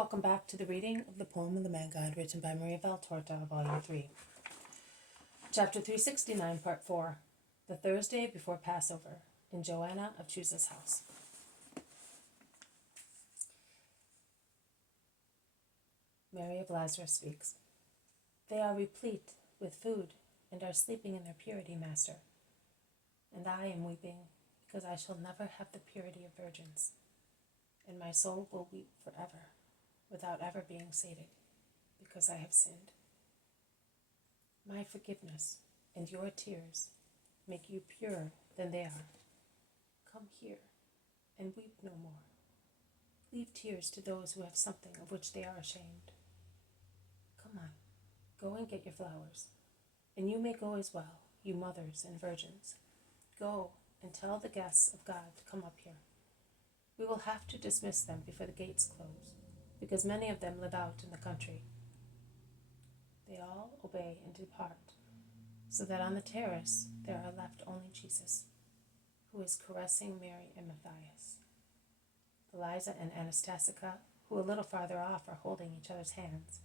Welcome back to the reading of the poem of the Man God, written by Maria Valtorta, Volume 3. Chapter 369, Part 4. The Thursday before Passover, in Johanna of Chuza's house. Mary of Lazarus speaks. They are replete with food, and are sleeping in their purity, Master. And I am weeping, because I shall never have the purity of virgins, and my soul will weep forever, without ever being sated, because I have sinned. My forgiveness and your tears make you purer than they are. Come here and weep no more. Leave tears to those who have something of which they are ashamed. Come on, go and get your flowers, and you may go as well, you mothers and virgins. Go and tell the guests of God to come up here. We will have to dismiss them before the gates close, because many of them live out in the country. They all obey and depart, so that on the terrace there are left only Jesus, who is caressing Mary and Matthias. Eliza and Anastasica, who a little farther off are holding each other's hands,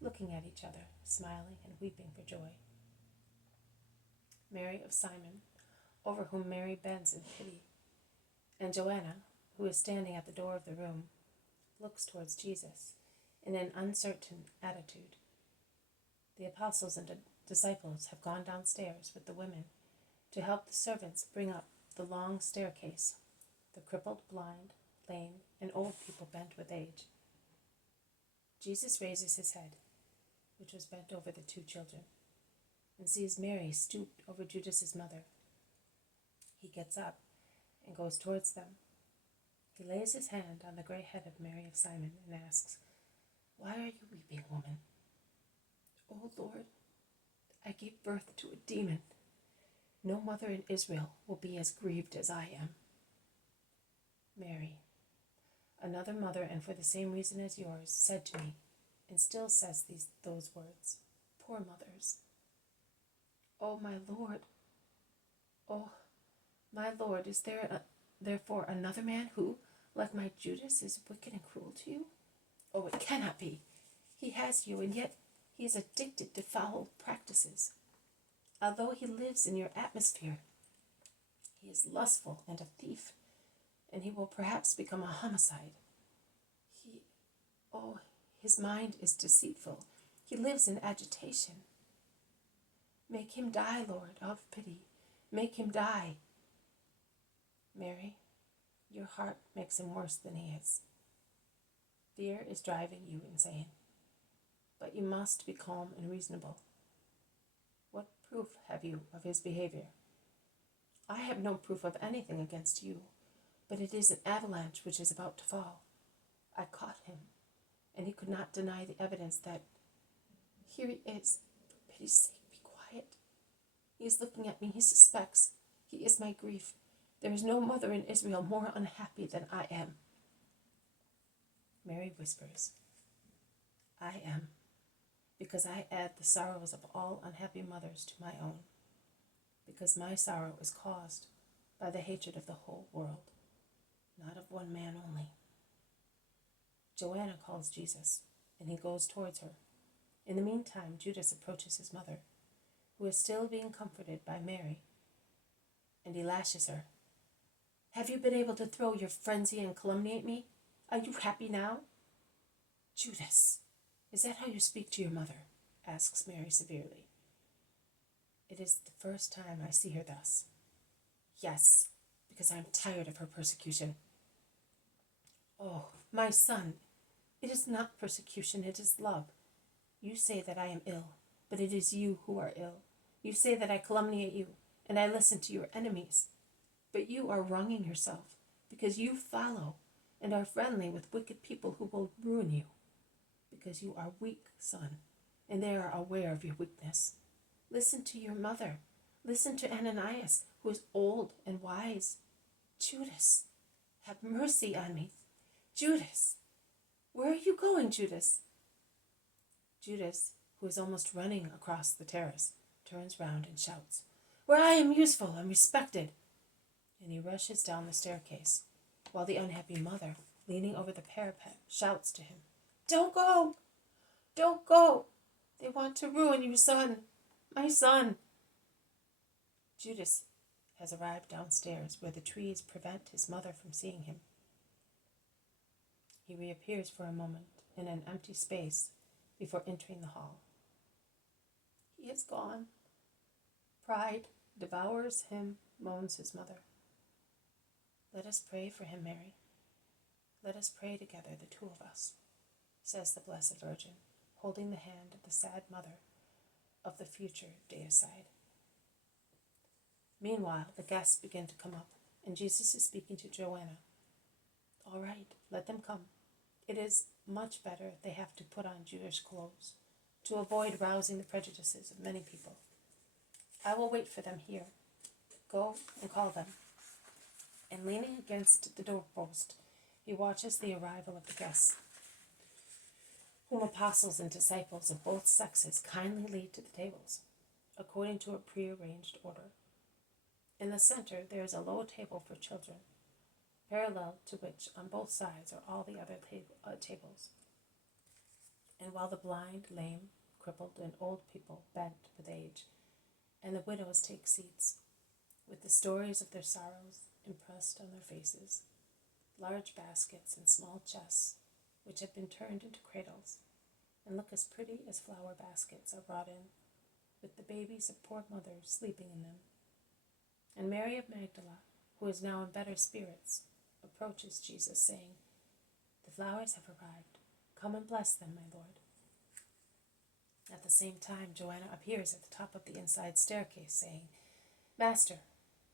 looking at each other, smiling and weeping for joy. Mary of Simon, over whom Mary bends in pity, and Johanna, who is standing at the door of the room, looks towards Jesus in an uncertain attitude. The apostles and disciples have gone downstairs with the women to help the servants bring up the long staircase, the crippled, blind, lame, and old people bent with age. Jesus raises his head, which was bent over the two children, and sees Mary stooped over Judas's mother. He gets up and goes towards them. He lays his hand on the gray head of Mary of Simon and asks, "Why are you weeping, woman?" "O Lord, I gave birth to a demon. No mother in Israel will be as grieved as I am." Mary, another mother, and for the same reason as yours, said to me, and still says those words, "Poor mothers." "Oh, my Lord, is there therefore another man who, like my Judas, is wicked and cruel to you? Oh, it cannot be. He has you, and yet he is addicted to foul practices. Although he lives in your atmosphere, he is lustful and a thief, and he will perhaps become a homicide. His mind is deceitful. He lives in agitation. Make him die, Lord, of pity. Make him die. Mary, your heart makes him worse than he is. Fear is driving you insane. But you must be calm and reasonable. What proof have you of his behavior? I have no proof of anything against you, but it is an avalanche which is about to fall. I caught him, and he could not deny the evidence that, here he is, for pity's sake, be quiet. He is looking at me, he suspects. He is my grief. There is no mother in Israel more unhappy than I am. Mary whispers, I am, because I add the sorrows of all unhappy mothers to my own, because my sorrow is caused by the hatred of the whole world, not of one man only. Johanna calls Jesus, and he goes towards her. In the meantime, Judas approaches his mother, who is still being comforted by Mary, and he lashes her. Have you been able to throw your frenzy and calumniate me? Are you happy now? Judas, is that how you speak to your mother? Asks Mary severely. It is the first time I see her thus. Yes, because I am tired of her persecution. Oh, my son, it is not persecution, it is love. You say that I am ill, but it is you who are ill. You say that I calumniate you, and I listen to your enemies. But you are wronging yourself, because you follow and are friendly with wicked people who will ruin you. Because you are weak, son, and they are aware of your weakness. Listen to your mother. Listen to Ananias, who is old and wise. Judas, have mercy on me. Judas, where are you going, Judas? Judas, who is almost running across the terrace, turns round and shouts, Where I am useful and respected. And he rushes down the staircase, while the unhappy mother, leaning over the parapet, shouts to him, Don't go! Don't go! They want to ruin your son! My son! Judas has arrived downstairs where the trees prevent his mother from seeing him. He reappears for a moment in an empty space before entering the hall. He is gone. Pride devours him, moans his mother. Let us pray for him, Mary. Let us pray together, the two of us, says the Blessed Virgin, holding the hand of the sad mother of the future deicide. Meanwhile, the guests begin to come up, and Jesus is speaking to Johanna. All right, let them come. It is much better they have to put on Jewish clothes to avoid rousing the prejudices of many people. I will wait for them here. Go and call them. And leaning against the doorpost, he watches the arrival of the guests, whom apostles and disciples of both sexes kindly lead to the tables, according to a prearranged order. In the center there is a low table for children, parallel to which on both sides are all the other tables. And while the blind, lame, crippled, and old people bent with age, and the widows take seats, with the stories of their sorrows impressed on their faces, large baskets and small chests, which have been turned into cradles, and look as pretty as flower baskets, are brought in, with the babies of poor mothers sleeping in them. And Mary of Magdala, who is now in better spirits, approaches Jesus, saying, The flowers have arrived. Come and bless them, my Lord. At the same time, Johanna appears at the top of the inside staircase, saying, Master,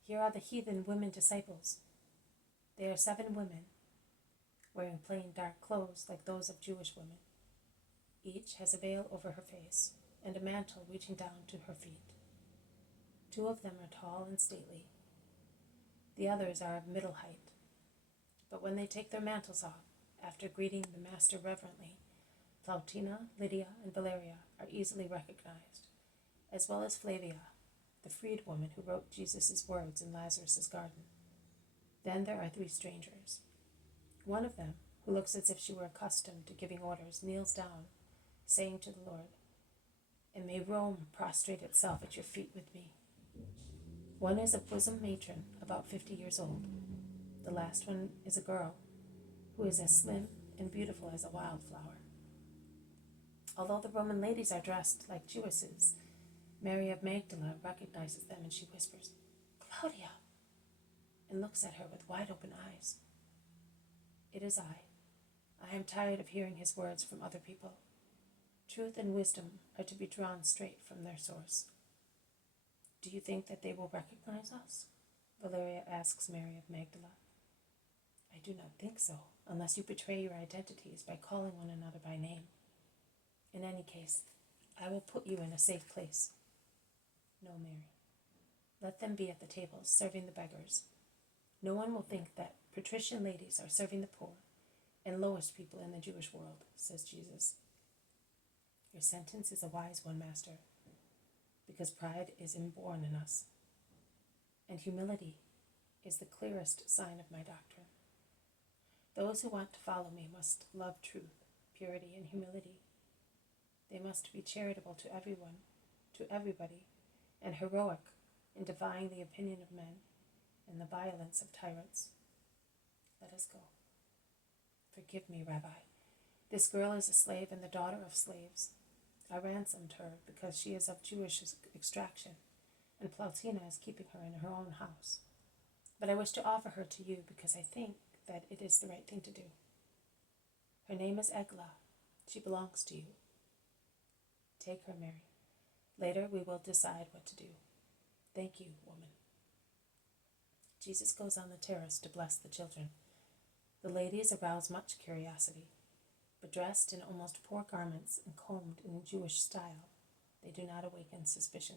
here are the heathen women disciples. They are 7 women, wearing plain dark clothes like those of Jewish women. Each has a veil over her face, and a mantle reaching down to her feet. 2 of them are tall and stately. The others are of middle height. But when they take their mantles off, after greeting the Master reverently, Plautina, Lydia, and Valeria are easily recognized, as well as Flavia, the freed woman who wrote Jesus' words in Lazarus' garden. Then there are 3 strangers. One of them, who looks as if she were accustomed to giving orders, kneels down, saying to the Lord, And may Rome prostrate itself at your feet with me. One is a bosom matron, about 50 years old. The last one is a girl, who is as slim and beautiful as a wildflower. Although the Roman ladies are dressed like Jewesses, Mary of Magdala recognizes them, and she whispers, Claudia, and looks at her with wide open eyes. It is I. I am tired of hearing his words from other people. Truth and wisdom are to be drawn straight from their source. Do you think that they will recognize us? Valeria asks Mary of Magdala. I do not think so, unless you betray your identities by calling one another by name. In any case, I will put you in a safe place. No, Mary. Let them be at the tables, serving the beggars. No one will think that patrician ladies are serving the poor and lowest people in the Jewish world, says Jesus. Your sentence is a wise one, Master, because pride is inborn in us, and humility is the clearest sign of my doctrine. Those who want to follow me must love truth, purity, and humility. They must be charitable to everyone, to everybody, and heroic in defying the opinion of men and the violence of tyrants. Let us go. Forgive me, Rabbi. This girl is a slave and the daughter of slaves. I ransomed her because she is of Jewish extraction, and Plautina is keeping her in her own house. But I wish to offer her to you because I think that it is the right thing to do. Her name is Egla. She belongs to you. Take her, Mary. Later we will decide what to do. Thank you, woman. Jesus goes on the terrace to bless the children. The ladies arouse much curiosity, but dressed in almost poor garments and combed in Jewish style, they do not awaken suspicion.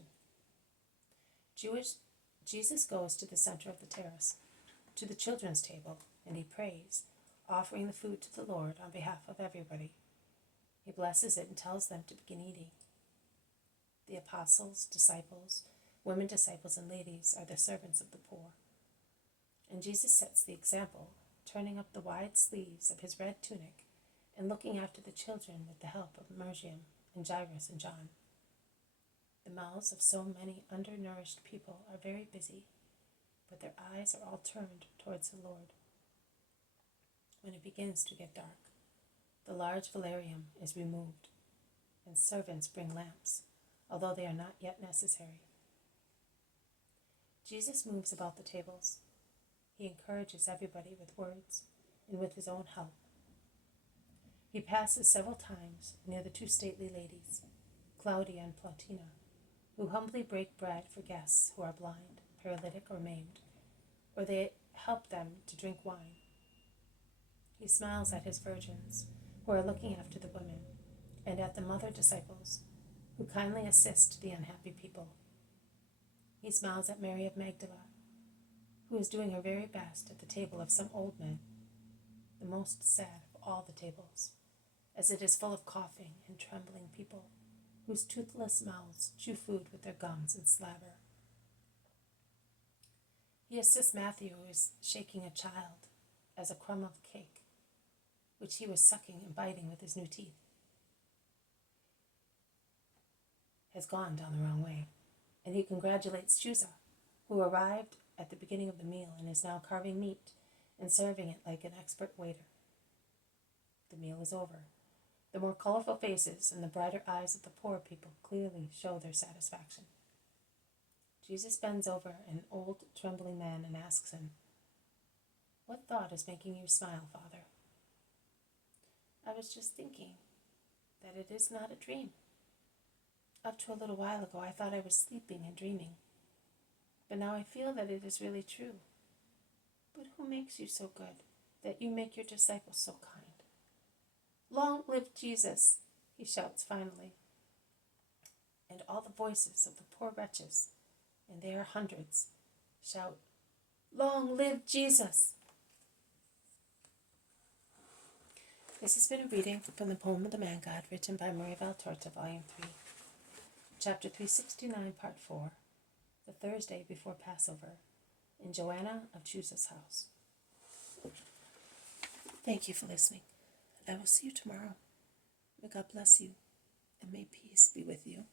Jesus goes to the center of the terrace, to the children's table, and he prays, offering the food to the Lord on behalf of everybody. He blesses it and tells them to begin eating. The apostles, disciples, women disciples, and ladies are the servants of the poor. And Jesus sets the example, turning up the wide sleeves of his red tunic and looking after the children with the help of Miriam and Jairus and John. The mouths of so many undernourished people are very busy, but their eyes are all turned towards the Lord. When it begins to get dark, the large velarium is removed, and servants bring lamps, although they are not yet necessary. Jesus moves about the tables. He encourages everybody with words and with his own help. He passes several times near the two stately ladies, Claudia and Plautina, who humbly break bread for guests who are blind, paralytic, or maimed, or they help them to drink wine. He smiles at his virgins, who are looking after the women, and at the mother disciples, who kindly assist the unhappy people. He smiles at Mary of Magdala, who is doing her very best at the table of some old men, the most sad of all the tables, as it is full of coughing and trembling people, whose toothless mouths chew food with their gums and slaver. He assists Matthew, who is shaking a child as a crumb of cake, which he was sucking and biting with his new teeth, has gone down the wrong way. And he congratulates Chuza, who arrived at the beginning of the meal and is now carving meat and serving it like an expert waiter. The meal is over. The more colorful faces and the brighter eyes of the poor people clearly show their satisfaction. Jesus bends over an old, trembling man and asks him, "What thought is making you smile, Father?" "I was just thinking that it is not a dream. Up to a little while ago, I thought I was sleeping and dreaming, but now I feel that it is really true. But who makes you so good that you make your disciples so kind?" "Long live Jesus!" he shouts finally. And all the voices of the poor wretches, and they are hundreds, shout, "Long live Jesus!" This has been a reading from the poem of the Man God, written by Maria Valtorta, Volume 3, Chapter 369, Part 4, the Thursday before Passover, in Johanna of Chuza's house. Thank you for listening. I will see you tomorrow. May God bless you, and may peace be with you.